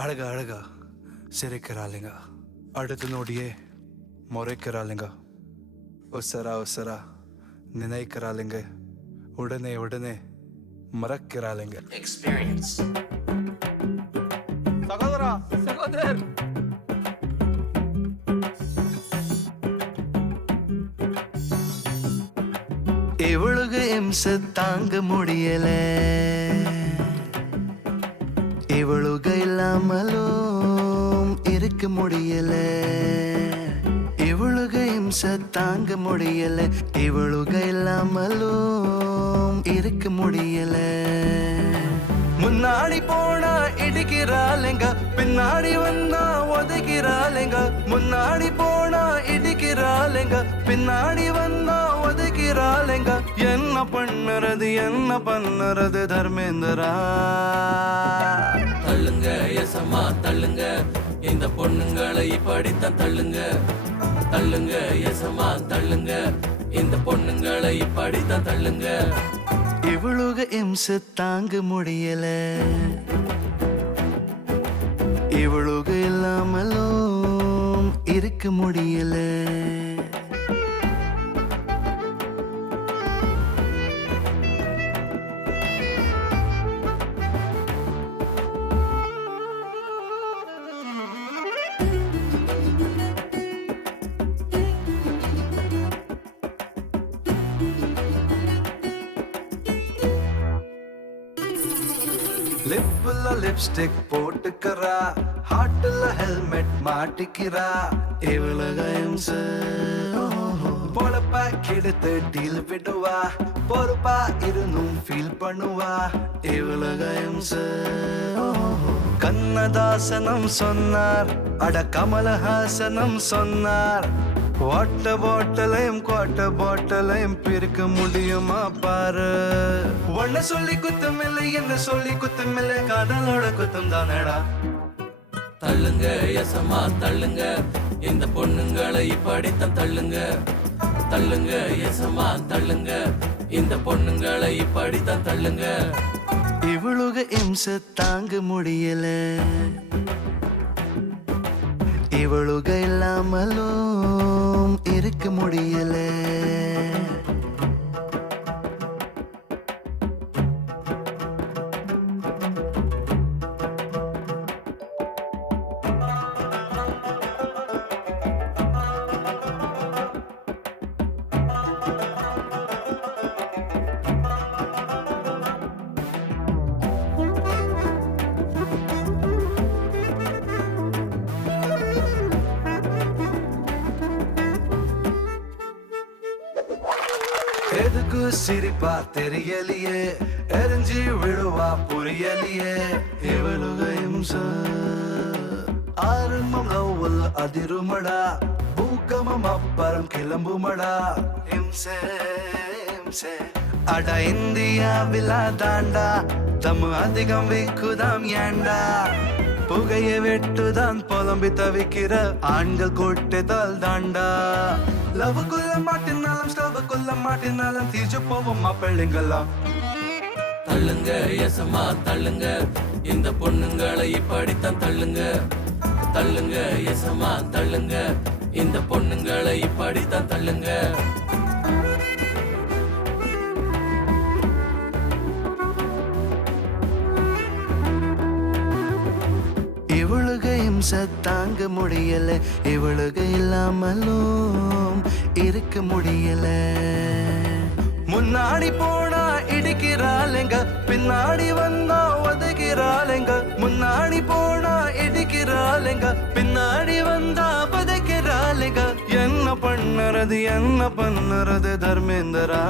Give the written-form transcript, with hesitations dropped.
அழகா அழகா சிரிக்கிறாளுங்க, அடுத்து நோடியே முறைக்கிறாளுங்க, உசரா உசரா நினைக்கிறாளுங்க, உடனே உடனே மறக்கிறாளுங்க. experience. சகோதரா சகோதரர், இவளுக்கு இம்சை தாங்க முடியல, இவளுக்கு இல்லாமலும் இருக்க முடியல, இவளுக்கு இம்சை தாங்க முடியல, இவளுக்கு இல்லாமலும் இருக்க முடியல. முன்னாடி போனா இடிக்கிறாளுங்க, பின்னாடி வந்தா ஒதுக்கிறாளுங்க, முன்னாடி போனா இடிக்கிறாளுங்க, பின்னாடி வந்தா ஒதுக்கிறாளுங்க. என்ன பண்ணுறது தர்மேந்திரா? தள்ளுங்க எசமா தள்ளுங்க, இந்த பொண்ணுங்களை இப்படித்தான் தள்ளுங்க. தள்ளுங்க எசமா தள்ளுங்க, இந்த பொண்ணுங்களை இப்படித்தான் தள்ளுங்க. இவளுக இம்சை தாங்க முடியல, இவளுக இல்லாமலும் இருக்க முடியல. லிப்ல லிப்ஸ்டிக் போட்டுக்கிறா, ஹார்ட்ல ஹெல்மெட் மாட்டிக்கிறா, இவளுக இம்சை பொழப்பா கெடுத்து டீல் விடுவா, பொறுப்பா இருந்தும் ஃபீல் பண்ணுவா, இவளுக இம்சை. கண்ணதாசனம் சொன்னார், அட கமலஹாசனம் சொன்னார், வாட்டர் பாட்டிலையும் குவாட்டர் பாட்டிலையும் பிரிக்க முடியுமா பாரு. ஒன்ன சொல்லி குத்தம் இல்லை, என்ன சொல்லி குத்தம் இல்லை, காதலோட குத்தம் தானடா. தள்ளுங்க எசமா தள்ளுங்க, இந்த பொண்ணுங்களை இப்படித்தான் தள்ளுங்க. தள்ளுங்க எசமா தள்ளுங்க, இந்த பொண்ணுங்களை இப்படித்தான் தள்ளுங்க. இவளுக இம்சை தாங்க முடியல, இவளுக இல்லாமலும் இருக்க முடியல. எதுக்கு சிரிப்பா தெரியலையே, எரிஞ்சி விழுவா புரியலையே, இவளுக இம்சை. ஆரம்பம் லவ்வில் அதிருமடா, பூகமம் அப்புறம் கிளம்புமடா, இம்சை இம்சை. அட இந்தியாவிலா தாண்டா, தம்மு அதிகம் விக்குதாம் ஏண்டா, புகைய வெட்டுதான் புலம்பி தவிக்கிற ஆண்கள் கூட்டத்தால் தாண்டா. லவ்வுக்குள்ள மாட்டினாலும் ஸ்டவ்வுக்குள்ள மாட்டினாலும் தீர்ச்சு போவோம் மாப்பிள்ளைங்கெல்லாம். தள்ளுங்க எசமா தள்ளுங்க, இந்த பொண்ணுங்களை இப்படித்தான் தள்ளுங்க. தள்ளுங்க எசமா தள்ளுங்க, இந்த பொண்ணுங்களை இப்படித்தான் தள்ளுங்க. இவளுக இம்சை தாங்க முடியல, இவளுக இல்லாமலும் இருக்க முடியல. முன்னாடி போனா இடிக்கிறாளுங்க, பின்னாடி வந்தா ஒதுக்கிறாளுங்க, முன்னாடி போனா இடிக்கிறாளுங்க, பின்னாடி வந்தா பதைக்கிறாளுங்க. என்ன பண்ணுறது தர்மேந்திரா?